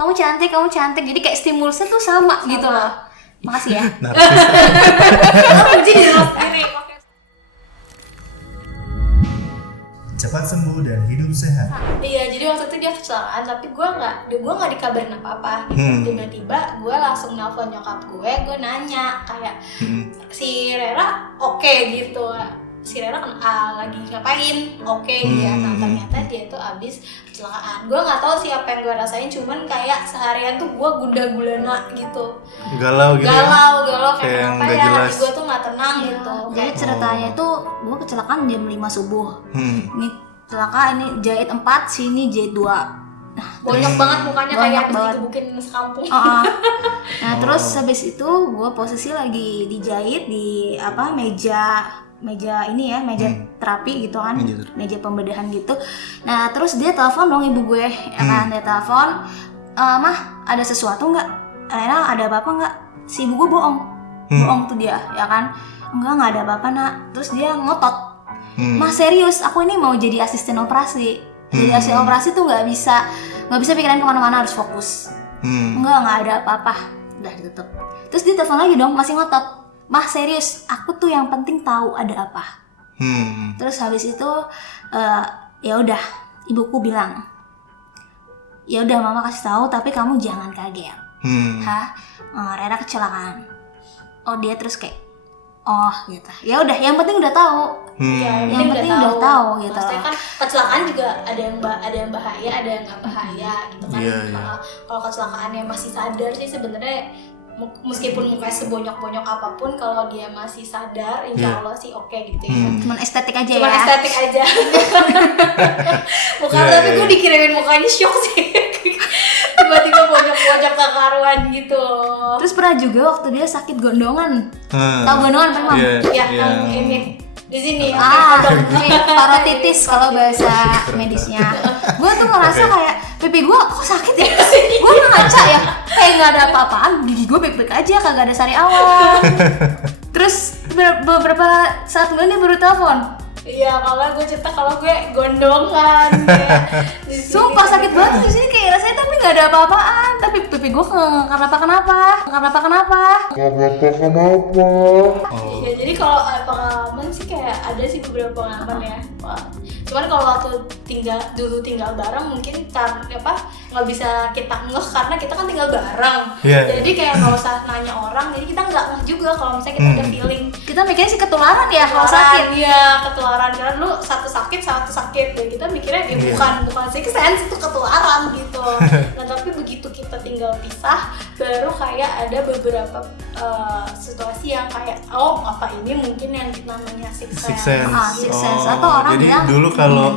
kamu cantik, jadi kayak stimulusnya tuh sama gitu loh. Makasih ya. Jadi ini cepat sembuh dan hidup sehat. iya, jadi waktu itu dia kecelakaan, tapi gue nggak dikabarin apa-apa. Tiba-tiba gue langsung nelfon nyokap gue nanya kayak si Rera oke gitu. Si Rera kan lagi ngapain? Oke dia. Nah ternyata dia tuh abis kecelakaan. Gue nggak tahu sih apa yang gue rasain, cuman kayak seharian tuh gue gundah gulana gitu. Galau gitu. Galau Kayak kenapa nggak ya? jelas. Hati gue tuh nggak tenang gitu. Jadi ceritanya tuh gue kecelakaan jam 5 subuh. Ini kecelakaan ini jahit 4, sini jahit 2. Bonyok banget mukanya Banyak kayak banget. digebukin sekampung. Nah terus habis itu gue posisi lagi dijahit di meja ini ya, meja terapi gitu kan, meja pembedahan gitu. Nah terus dia telepon dong ibu gue, ya kan, dia telepon, mah ada sesuatu nggak? Rena ada apa-apa nggak? Si ibu gue bohong tuh dia, ya kan, nggak ada apa-apa nak. Terus dia ngotot, mah serius, aku ini mau jadi asisten operasi. Jadi asisten operasi tuh nggak bisa pikiran kemana-mana, harus fokus. Nggak ada apa-apa, udah ditutup. Terus dia telepon lagi dong, masih ngotot. Mah serius, aku tuh yang penting tahu ada apa. Terus habis itu ya udah, ibuku bilang, ya udah mama kasih tahu, tapi kamu jangan kaget. Rera kecelakaan. Oh dia terus kayak, oh gitu. Ya udah, yang penting udah tahu. Yang penting udah tahu gitu. Maksudnya kan kecelakaan juga ada yang bahaya, ada yang nggak bahaya gitu kan. Kalau kecelakaannya masih sadar sih sebenarnya, meskipun mukanya sebonyok-bonyok apapun, kalau dia masih sadar, insya Allah sih oke gitu ya. Cuman estetik aja Cuman ya. estetik aja. Tapi gue dikirimin mukanya shock sih. Tiba-tiba bonyok-bonyok gak karuan gitu. Terus pernah juga waktu dia sakit gondongan. Tahu gondongan Pak Mam? Iya, ini di sini. Parotitis kalau bahasa medisnya. Gue tuh ngerasa kayak pipi gue kok sakit ya? Gue ngaca ya, kayak nggak ada apa-apaan, gigi gue baik-baik aja, kagak ada sari awan. Terus beberapa saat kemudian dia baru telepon. Iya, kalau gue gondongan. Sumpah sakit banget di sini, kayak rasanya tapi nggak ada apa-apaan, tapi pipi gue kenapa? Ya jadi kalau pengalaman sih kayak ada sih beberapa pengalaman ya. Cuman kalau waktu dulu tinggal bareng mungkin nggak bisa kita ngeh karena kita kan tinggal bareng. Jadi kayak nggak usah nanya orang, jadi kita nggak ngeh juga kalau misalnya kita ada feeling. Kita mikirnya sih ketularan ya kalau sakit. Iya, ketularan karena dulu satu sakit ya kita mikirnya bukan sixth sense, itu ketularan gitu. Nah tapi begitu kita tinggal pisah, baru kayak ada beberapa situasi yang kayak apa ini mungkin yang namanya sixth sense. Sixth sense. Atau orang jadi bilang dulu kalau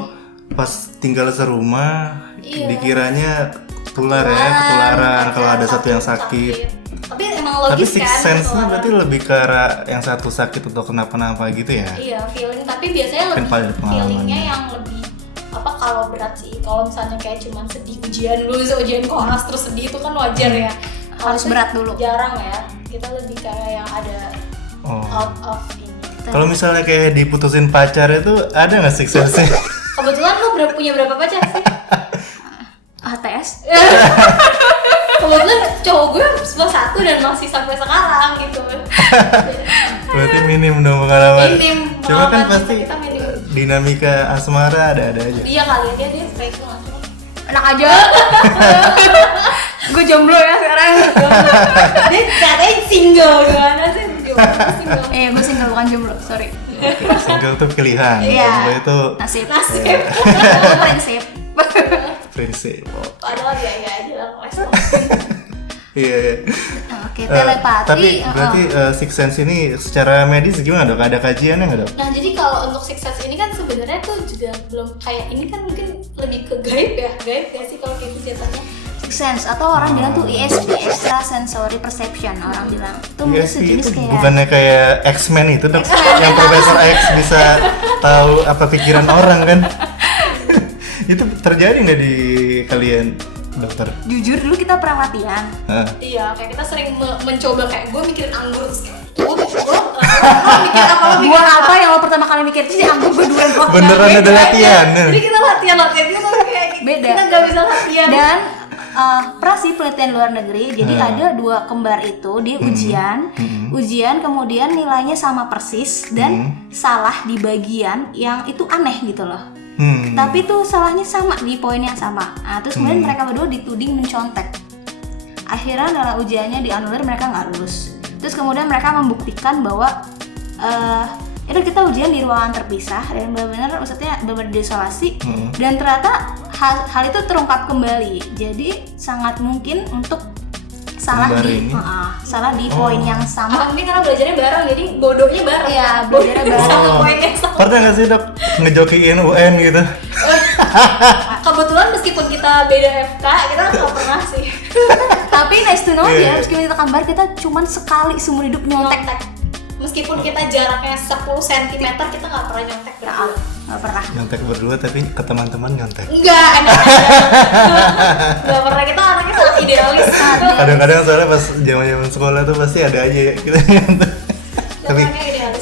pas tinggal serumah dikiranya ketularan kalau ada satu yang sakit. Tapi emang logis. Tapi sixth kan, sense-nya berarti lebih ke arah yang satu sakit atau kenapa-napa gitu ya? Iya, feeling. Tapi biasanya lebih feelingnya yang lebih kalau berat sih. Kalau misalnya kayak cuman sedih ujian koras terus sedih itu kan wajar ya. Harus berat dulu. Jarang ya. Kita lebih kayak yang ada out of ini. Kalau misalnya kayak diputusin pacar itu ada nggak sixth sense-nya? Kebetulan lu punya berapa pacar sih? HTS. Kebetulan cowok gue cuma satu dan masih sampai sekarang gitu. Berarti minim dong pengalaman. Cuma kan pasti kita minim. Dinamika asmara ada aja. Iya kali ya, dia kayak gitu langsung. Enak aja. Gue jomblo ya sekarang. Dia katanya single, gimana sih? Single. Gue single bukan jomblo, sorry. Single itu pilihan. Iya. Jomblo itu Nasib. prinsip. Padahal biaya aja lah respon. Iya. Oke, telepati. Tapi berarti sixth sense ini secara medis gimana dok? Ada kajiannya nggak dok? Nah jadi kalau untuk sixth sense ini kan sebenarnya tuh juga belum kayak ini kan mungkin lebih ke gaib ya sih kalau kayak gitu jatuhnya. Sixth sense atau orang bilang tuh ESP, extra sensory perception, orang bilang. Itu mungkin sejenis kayak bukannya kayak X-Men itu dok? Yang Profesor X bisa tahu apa pikiran orang kan? Itu terjadi nggak di kalian dokter? Jujur dulu kita pernah latihan. Iya, kayak kita sering mencoba kayak gue mikirin anggur terus kayak gue mikir apa yang lo pertama kali mikir sih anggur berdua kok. Beneran ada latihan. Jadi kita latihan gitu kayak beda. Kita nggak bisa latihan. Dan pernah sih penelitian luar negeri. Jadi ada 2 kembar itu dia ujian kemudian nilainya sama persis dan salah di bagian yang itu aneh gitu loh. Tapi tuh salahnya sama di poin yang sama. Nah, terus kemudian mereka berdua dituding mencontek. Akhirnya dalam ujiannya dianulir, mereka nggak lulus. Terus kemudian mereka membuktikan bahwa itu kita ujian di ruangan terpisah dan benar-benar maksudnya benar-benar diisolasi dan ternyata hal itu terungkap kembali. Jadi sangat mungkin untuk salah di poin yang sama. Mungkin karena belajarnya bareng, jadi bodohnya bareng. Iya, belajarnya bareng. Poin yang sama. Pernah nggak sih Dok ngejokiin UN gitu? Kebetulan meskipun kita beda FK, kita nggak pernah sih. Tapi nice to know ya, meskipun kita kembar, kita cuman sekali seumur hidup nyontek. Meskipun kita jaraknya 10 cm, kita nggak pernah nyontek berdua. Nggak pernah. Nyontek berdua tapi ke teman-teman nyontek. Enggak, enak aja. Nggak pernah, kita anaknya sangat idealis. Kadang-kadang soalnya pas zaman-zaman sekolah tuh pasti ada aja ya kita nyontek. Tapi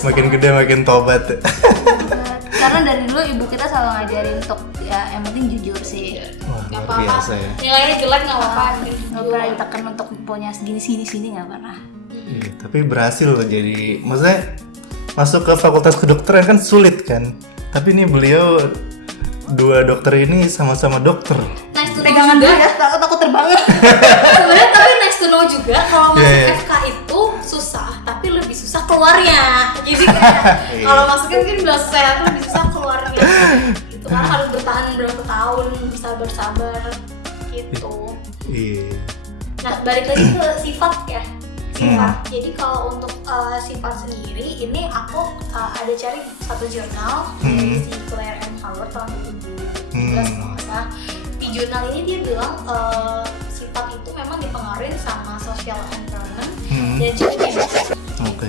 makin gede makin tobat. Karena dari dulu ibu kita selalu ngajarin untuk ya yang penting jujur sih. Wah, Nggak luar biasa ya. Nilainya jelek nggak apa-apa. Nggak pernah ditekan untuk punya segini nggak pernah. Iya, tapi berhasil loh jadi, maksudnya masuk ke fakultas kedokteran kan sulit kan. Tapi ini beliau 2 dokter ini sama-sama dokter. Nice to know Pegangan juga. dulu ya, takut terbang. Sebenarnya tapi nice to know juga kalau masuk Yeah. FK itu susah, tapi lebih susah keluarnya. Jadi kayak kalau masuknya mungkin belas sehat lebih susah keluarnya. Itu kan harus bertahan berapa tahun, sabar gitu. Iya. Nah, balik lagi ke sifat ya. Sifat. Jadi kalau untuk sifat sendiri ini aku ada cari satu jurnal dari si Claire M. Howard tahun 2017 kalau nggak salah. Di jurnal ini dia bilang sifat itu memang dipengaruhi sama social environment dan juga genetik. Oke.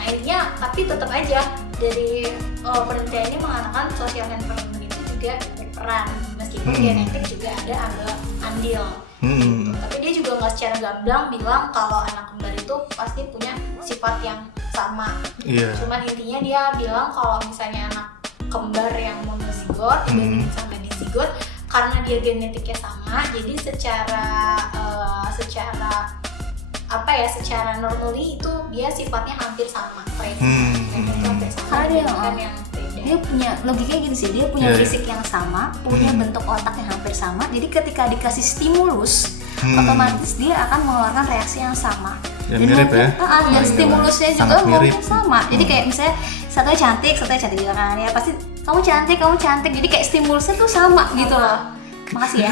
Nah intinya tapi tetap aja dari penelitian ini mengatakan social environment itu juga berperan meskipun genetik juga ada andil. Tapi dia juga nggak secara gamblang bilang kalau anak kembar itu pasti punya sifat yang sama. Iya. Cuman intinya dia bilang kalau misalnya anak kembar yang monozigot dibanding sama dizigot, karena dia genetiknya sama, jadi secara normally itu dia sifatnya hampir sama, hampir sama. Dia punya logikanya gini sih, dia punya fisik yang sama, punya bentuk otak yang hampir sama. Jadi ketika dikasih stimulus, otomatis dia akan mengeluarkan reaksi yang sama. Dan mirip ya? Dan stimulusnya juga mungkin sama. Jadi kayak misalnya satunya cantik juga kan ya, pasti kamu cantik. Jadi kayak stimulusnya tuh sama gitu loh. Makasih ya.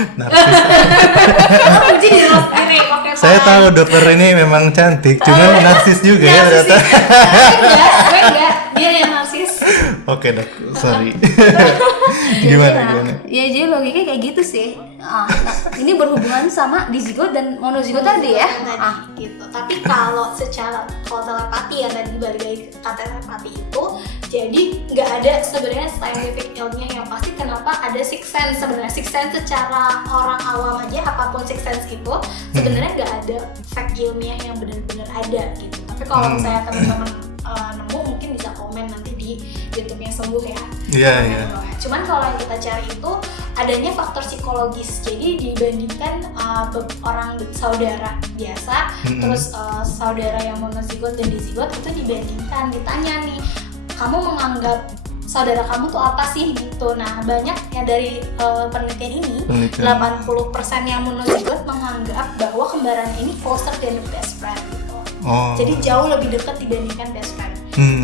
Saya tahu dokter ini memang cantik, cuma narsis juga ya ternyata. Gue enggak, dia yang narsis. Oke Dok, sorry. Gimana? Ya jadi logikanya kayak gitu sih. Ini berhubungan sama dizigot dan monozigot tadi ya. Gitu. Tapi kalau telepati ya tadi balik lagi kata telepati itu, jadi nggak ada sebenarnya scientific ilmiah yang pasti kenapa ada sixth sense. Sebenarnya sixth sense secara orang awam aja apapun sixth sense itu sebenarnya nggak ada fact ilmiah yang benar-benar ada gitu. Tapi kalau misalnya teman-teman nemu mungkin bisa komen nanti di YouTube yang sembuh ya. Iya. Cuman kalau yang kita cari itu adanya faktor psikologis. Jadi dibandingkan orang saudara biasa, terus saudara yang monozigot dan dizigot itu dibandingkan, ditanya nih, kamu menganggap saudara kamu tuh apa sih gitu. Nah banyak yang dari penelitian ini 80% yang monozigot menganggap bahwa kembaran ini closer than the best friend gitu. Jadi jauh lebih dekat dibandingkan best friend.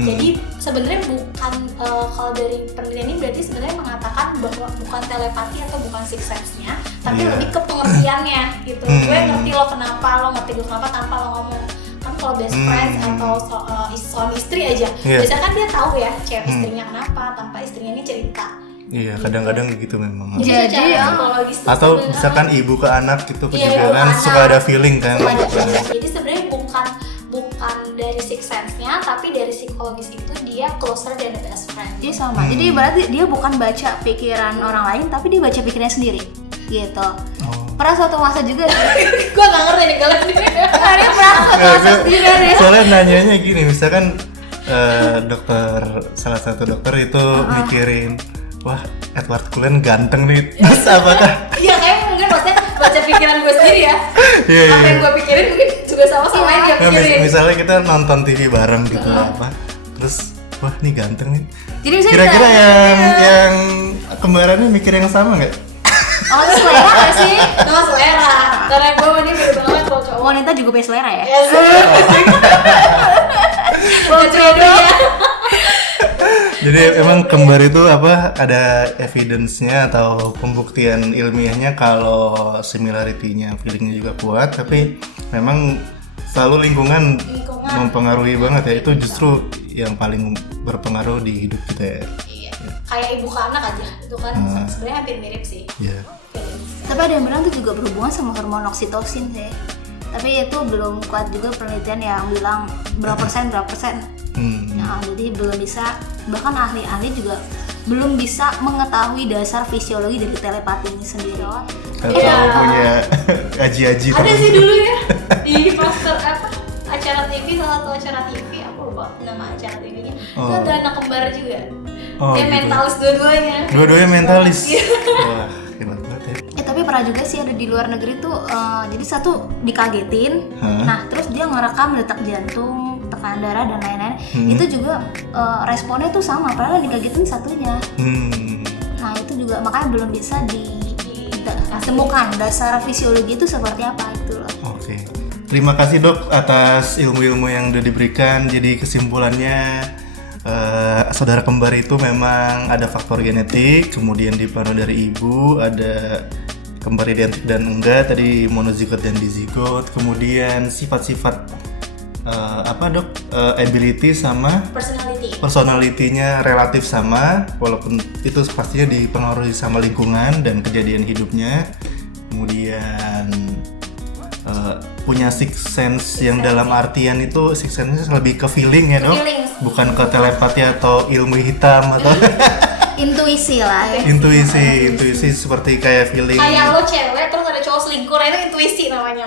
Jadi sebenarnya bukan kalau dari penelitian ini berarti sebenarnya mengatakan bahwa bukan telepati atau bukan sixth sense-nya, tapi lebih ke pengertiannya gitu. Gue ngerti lo kenapa, lo ngerti gue kenapa tanpa lo ngomong. Kan kalau best friends atau suami istri aja, biasanya kan dia tahu ya cewek istrinya kenapa tanpa istrinya ini cerita. Iya, kadang-kadang gitu memang. Jadi atau misalkan ibu ke anak gitu juga kan suka ada feeling kan. Jadi sebenarnya bukan dari sixth sense-nya, tapi dari psikologis itu dia closer than the best friend. Dia sama. Jadi berarti dia bukan baca pikiran orang lain, tapi dia baca pikirannya sendiri. Gitu. Pernah suatu masa juga Gue gak ngerti nih kalian ini. Dia pernah suatu masa juga deh. Soalnya nanyanya gini, misalkan salah satu dokter itu mikirin, wah Edward Cullen ganteng nih. Terus apakah? Iya kayak mungkin maksudnya baca pikiran gue sendiri ya. Iya, Apa yang gue pikirin mungkin juga sama-sama yang dia Nah, pikirin. misalnya kita nonton TV bareng gitu apa, terus wah nih ganteng nih. Jadi misalnya Kira-kira yang kembarannya mikir yang sama nggak? oh itu selera nggak sih? Sama selera. Karena gue sama dia beda banget kalau cowok. Wanita juga punya selera ya? Ya sih. Ya. Jadi emang kembar itu apa, ada evidence-nya atau pembuktian ilmiahnya kalau similarity-nya, feeling-nya juga kuat, tapi memang selalu lingkungan mempengaruhi banget ya. Itu justru yang paling berpengaruh di hidup kita ya. Iya. Kayak ibu ke anak aja, itu kan sebenarnya hampir mirip sih. Iya. Tapi ada yang bilang itu juga berhubungan sama hormon oksitosin sih. Tapi itu belum kuat juga penelitian yang bilang berapa persen. Nah, jadi belum bisa, bahkan ahli-ahli juga belum bisa mengetahui dasar fisiologi dari telepati ini sendiri. Atau punya aji-aji. Ada sih dulu ya di poster apa acara TV, salah satu acara TV, aku lupa nama acara TV-nya. Itu ada anak kembar juga. Dia gitu. mentalis dua-duanya. Dua-duanya mentalis. Wah, hebat banget ya. Tapi pernah juga sih ada di luar negeri tuh, jadi satu dikagetin, nah terus dia ngerekam detak jantung, tekanan darah dan lain-lain. Itu juga responnya tuh sama, padahal yang dikagetin satunya. Nah itu juga makanya belum bisa ditemukan dasar fisiologi itu seperti apa itu loh. Oke. Terima kasih dok atas ilmu-ilmu yang udah diberikan. Jadi kesimpulannya saudara kembar itu memang ada faktor genetik, kemudian dipengaruhi dari ibu, ada kembar identik dan enggak, tadi monozigot dan dizigot, kemudian sifat-sifat ability sama personality-nya relatif sama, walaupun itu pastinya dipengaruhi sama lingkungan dan kejadian hidupnya. Kemudian punya sixth sense yang dalam artian itu sixth sense lebih ke feeling ya dok, bukan ke telepati atau ilmu hitam atau intuisi lah ya. intuisi seperti kayak feeling. Kayak lo cewek terus ada cowok selingkuh, nah itu intuisi namanya.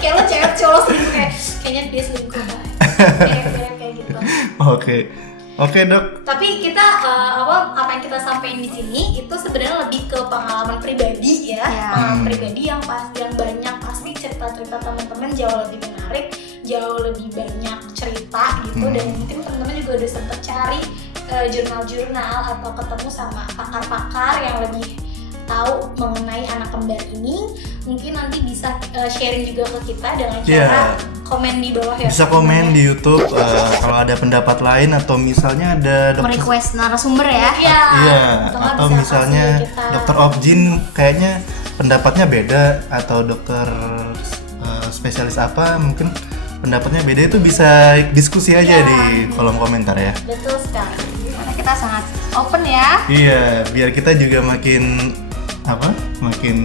Kayak lo cewek cowok selingkuh, kayaknya dia selingkuh kayak gitu. Oke dok. Tapi kita apa yang kita sampaikan di sini itu sebenarnya lebih ke pengalaman pribadi ya. Pengalaman pribadi yang banyak pasti cerita-cerita teman-teman jauh lebih menarik, jauh lebih banyak cerita gitu. Dan mungkin teman-teman juga udah sempet cari jurnal-jurnal atau ketemu sama pakar-pakar yang lebih tahu mengenai anak kembar ini. Mungkin nanti bisa sharing juga ke kita dengan cara komen di bawah ya. Bisa komen di YouTube kalau ada pendapat lain atau misalnya ada request narasumber ya. Iya, atau misalnya Dr. Objin kayaknya pendapatnya beda, atau dokter spesialis apa mungkin pendapatnya beda, itu bisa diskusi aja di kolom komentar ya. Betul sekali. Karena kita sangat open ya. Iya, biar kita juga makin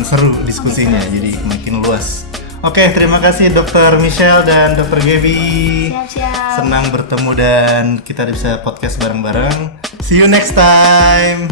seru diskusinya, jadi makin luas. Oke, terima kasih Dr. Michelle dan Dr. Gaby. Siap-siap. Senang bertemu dan kita bisa podcast bareng-bareng. See you next time.